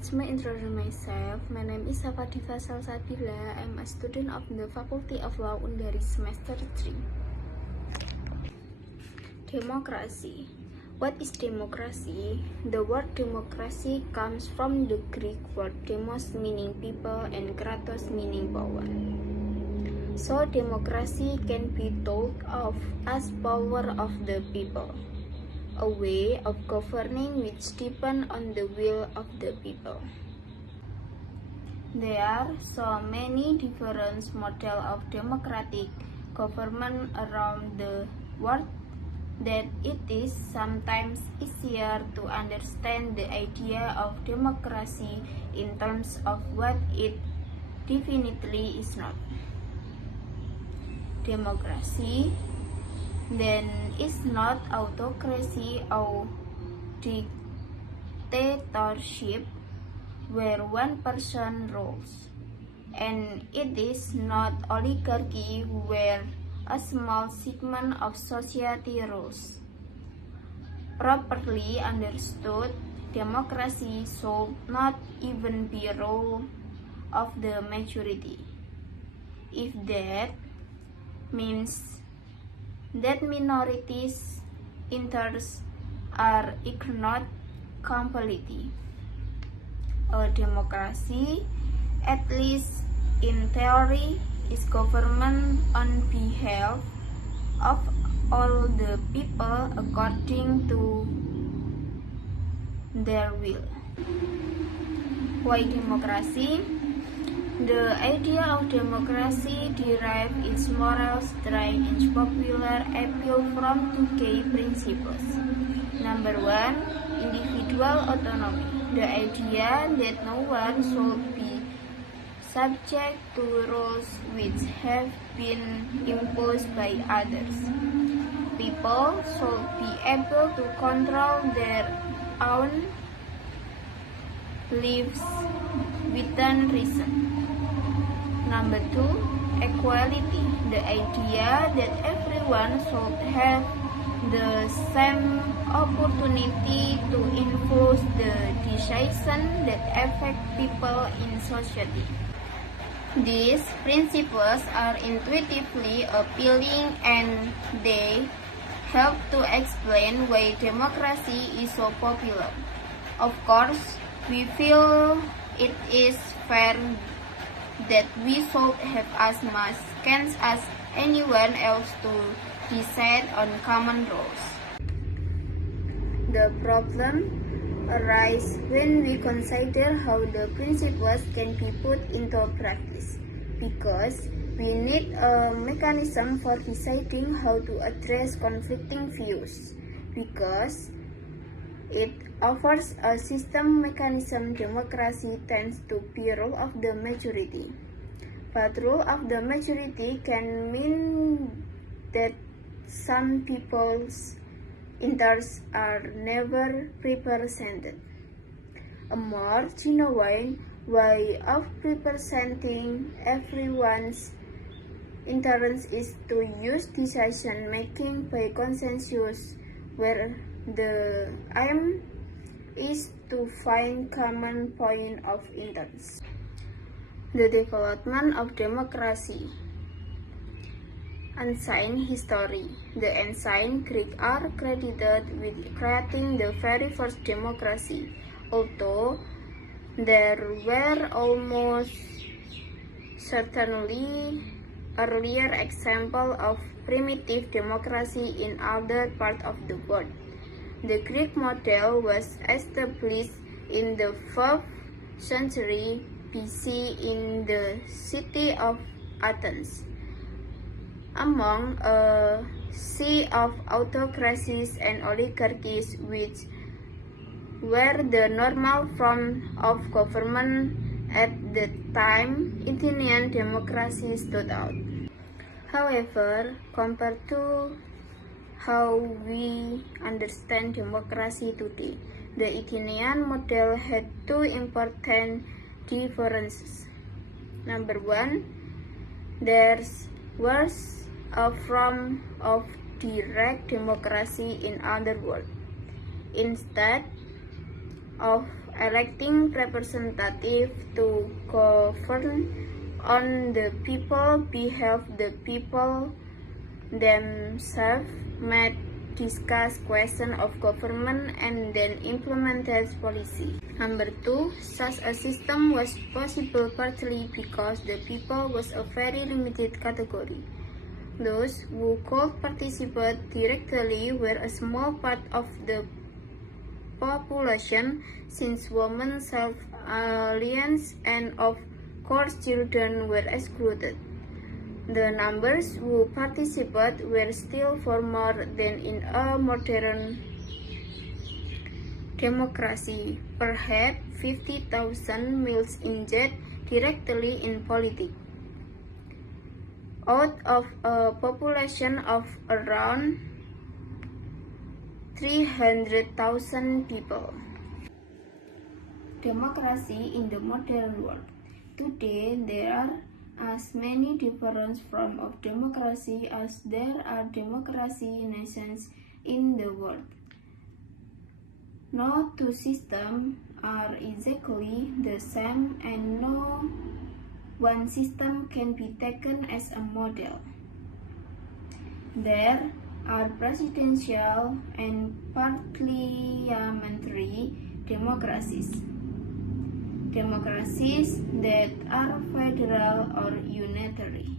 Let me introduce myself. My name is Safadifa Salsabila. I'm a student of the Faculty of Law Undari semester 3. Democracy. What is democracy? The word democracy comes from the Greek word demos meaning people and kratos meaning power. So democracy can be thought of as power of the people, a way of governing which depends on the will of the people. There are so many different models of democratic government around the world that it is sometimes easier to understand the idea of democracy in terms of what it definitely is not. Democracy then is not autocracy or dictatorship where one person rules, and it is not oligarchy where a small segment of society rules. Properly understood, democracy should not even be a rule of the majority. If that means that minorities' interests are ignored completely. A democracy, at least in theory, is government on behalf of all the people according to their will. Why democracy? The idea of democracy derives its moral strength and popular appeal from two key principles. Number one, individual autonomy. The idea that no one should be subject to rules which have been imposed by others. People should be able to control their own lives within reason. Number two, equality. The idea that everyone should have the same opportunity to influence the decisions that affect people in society. These principles are intuitively appealing and they help to explain why democracy is so popular. Of course, we feel it is fair that we should have as much chance as anyone else to decide on common rules. The problem arises when we consider how the principles can be put into practice, because we need a mechanism for deciding how to address conflicting views, because it offers a system mechanism. Democracy tends to be rule of the majority. But rule of the majority can mean that some people's interests are never represented. A more genuine way of representing everyone's interests is to use decision making by consensus, where the aim is to find common point of interest. The development of democracy. Ancient history. The ancient Greeks are credited with creating the very first democracy, although there were almost certainly earlier examples of primitive democracy in other parts of the world. The Greek model was established in the 4th century BC in the city of Athens. Among a sea of autocracies and oligarchies which were the normal form of government at the time, Athenian democracy stood out. However, compared to how we understand democracy today, the Athenian model had two important differences. Number one, there was a form of direct democracy in other world. Instead of electing representatives to govern on the people behalf the people themselves might discuss question of government and then implemented policy. Number 2, such a system was possible partly because the people was a very limited category. Those who could participate directly were a small part of the population, since women, self-aliens, and of course children were excluded. The numbers who participated were still far more than in a modern democracy, perhaps 50,000 males engaged directly in politics. Out of a population of around 300,000 people. Democracy in the modern world. Today, there are as many different forms of democracy as there are democracy nations in the world. No two systems are exactly the same, and no one system can be taken as a model. There are presidential and parliamentary democracies. Democracies that are federal or unitary.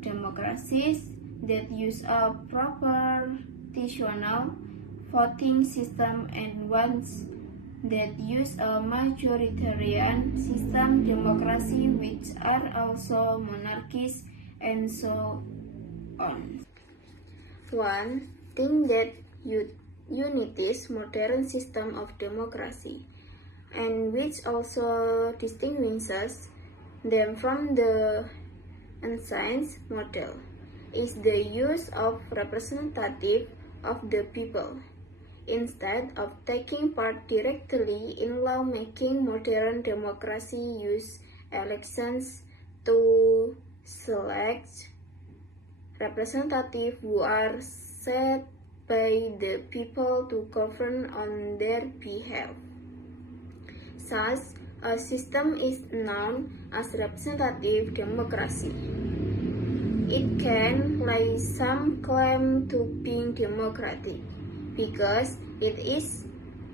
Democracies that use a proportional voting system, and ones that use a majoritarian system democracy, which are also monarchies, and so on. One thing that unites modern system of democracy, and which also distinguishes them from the ancient model, is the use of representative of the people. Instead of taking part directly in lawmaking, modern democracy use elections to select representatives who are set by the people to govern on their behalf. Such a system is known as representative democracy. It can lay some claim to being democratic, because it is,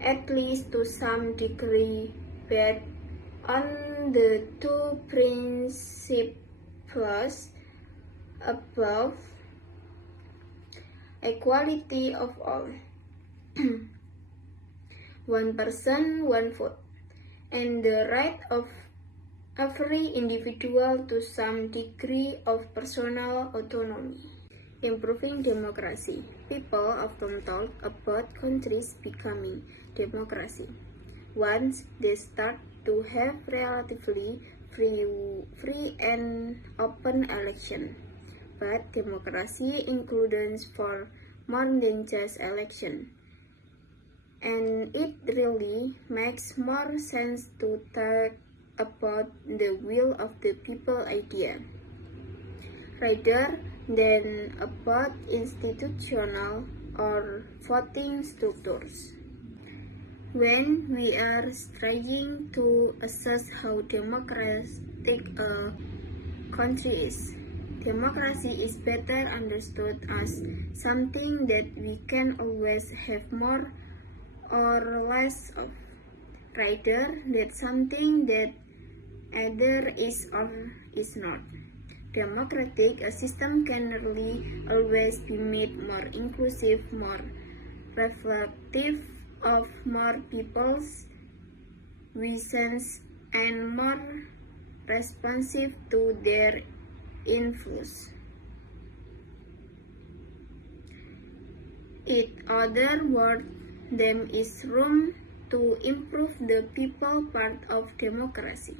at least to some degree, based on the two principles above: equality of all, one person, one vote, and the right of every individual to some degree of personal autonomy. Improving democracy. People often talk about countries becoming democracy once they start to have relatively free and open election. But democracy includes far more than just election, and it really makes more sense to talk about the will of the people idea, rather than about institutional or voting structures. When we are trying to assess how democratic a country is, democracy is better understood as something that we can always have more or less of, rather than something that either is or is not. Democratic, a system can really always be made more inclusive, more reflective of more people's visions, and more responsive to their influence. In other words, there is room to improve the people part of democracy.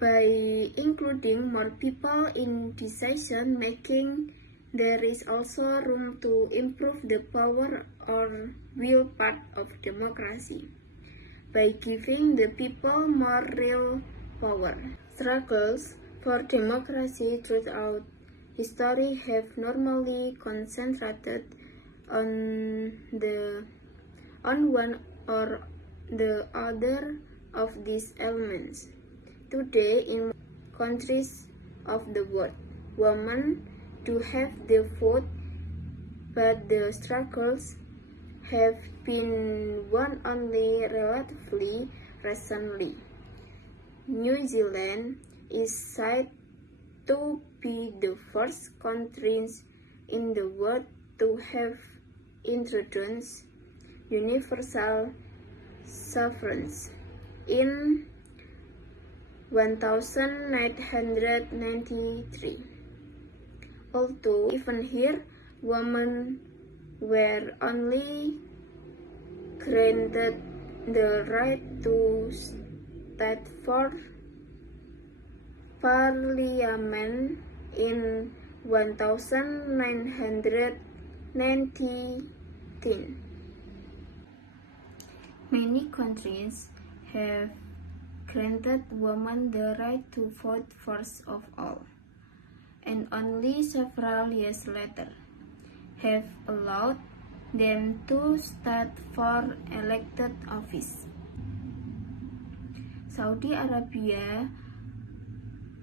By including more people in decision making, there is also room to improve the power or will part of democracy. By giving the people more real power. Struggles for democracy throughout history have normally concentrated on one or the other of these elements. Today, in countries of the world, women do have the vote, but the struggles have been won only relatively recently. New Zealand is said to be the first country in the world to have introduced universal suffrage in 1993. Although even here, women were only granted the right to stand for Parliament in 1919. Many countries have granted women the right to vote first of all, and only several years later have allowed them to stand for elected office. Saudi Arabia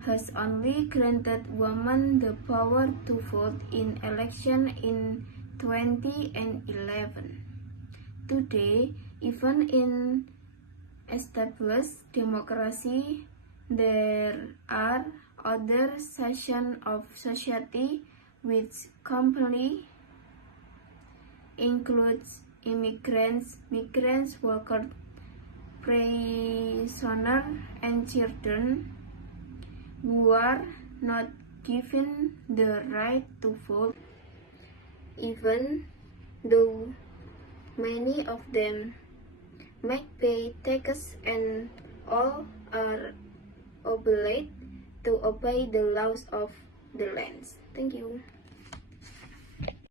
has only granted women the power to vote in elections in 2011. Today, even in established democracy, there are other sections of society which completely includes immigrants, migrants, workers, prisoners, and children who are not given the right to vote, even though many of them make pay taxes and all are obliged to obey the laws of the land. Thank you.